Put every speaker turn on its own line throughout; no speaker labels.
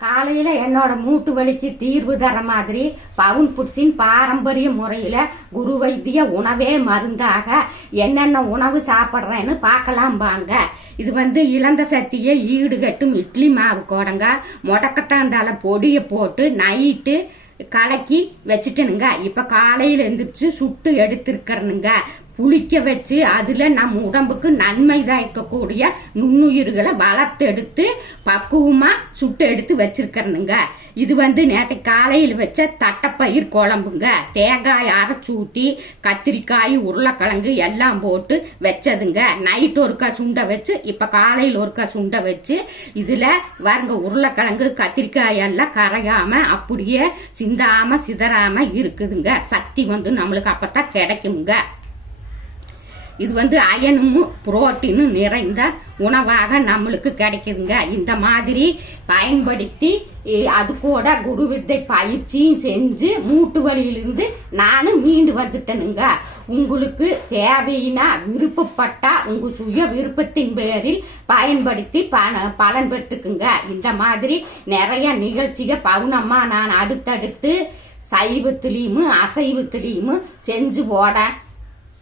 காலையில என்னோட மூட்டு வலிக்கு தீர்வு தர மாதிரி பவுன் புட்ஸின் பாரம்பரிய முறையில குரு வைத்திய உணவே மருந்தாக என்னென்ன உணவு சாப்பிட்றேன்னு பார்க்கலாம் வாங்க இது வந்து இழந்த சக்தியை ஈடுகட்டும் இட்லி மாவு கோடங்க. முடக்கத்தாந்தால பொடியை போட்டு நைட்டு கலக்கி வச்சுட்டனுங்க. இப்போ காலையில் எழுந்திரிச்சு சுட்டு எடுத்திருக்கிறனுங்க. புளிக்க வச்சு அதுல நம்ம உடம்புக்கு நன்மை இருக்கக்கூடிய நுண்ணுயிர்களை வளர்த்தெடுத்து பக்குவமா சுட்டு எடுத்து வச்சிருக்கிறனுங்க இது வந்து நேற்று காலையில் வச்ச தட்டப்பயிர் குழம்புங்க. தேங்காய் அரைச்சூட்டி ஊற்றி கத்திரிக்காய் உருளைக்கிழங்கு எல்லாம் போட்டு வச்சதுங்க. நைட் ஒருக்கா சுண்டை வச்சு இப்போ காலையில் ஒருக்கா சுண்டை வச்சு இதில் வருங்க உருளைக்கிழங்கு கத்திரிக்காய் எல்லாம் கரையாமல் அப்படியே சிந்தாமல் சிதறாமல் இருக்குதுங்க. சக்தி வந்து நம்மளுக்கு அப்போ தான் கிடைக்குங்க. இது வந்து அயனும் புரோட்டீனும் நிறைந்த உணவாக நம்மளுக்கு கிடைக்குதுங்க. இந்த மாதிரி பயன்படுத்தி அது கூட குரு வித்தை பயிற்சியும் செஞ்சு மூட்டு வழியிலிருந்து நானும் மீண்டு வந்துட்டேனுங்க. உங்களுக்கு தேவையினா விருப்பப்பட்டா உங்க சுய விருப்பத்தின் பேரில் பயன்படுத்தி பண பலன் பெற்றுக்குங்க. இந்த மாதிரி நிறைய நிகழ்ச்சிகள் பவுனம்மா நான் அடுத்தடுத்து சைவத்திலையும் அசைவத்திலையும் செஞ்சு போட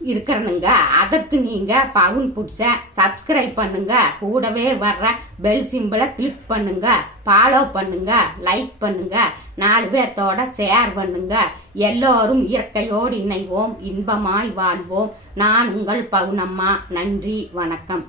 இருக்கிறனுங்க அதற்கு நீங்க பவுன் புட்ஸ சப்ஸ்கிரைப் பண்ணுங்க. கூடவே வர்ற பெல் சிம்பிளை கிளிக் பண்ணுங்க. ஃபாலோ பண்ணுங்க. லைக் பண்ணுங்க. நாலு பேர்த்தோட ஷேர் பண்ணுங்க. எல்லோரும் இயற்கையோடு இணைவோம். இன்பமாய் வாழ்வோம். நான் உங்கள் பவுனம்மா. நன்றி. வணக்கம்.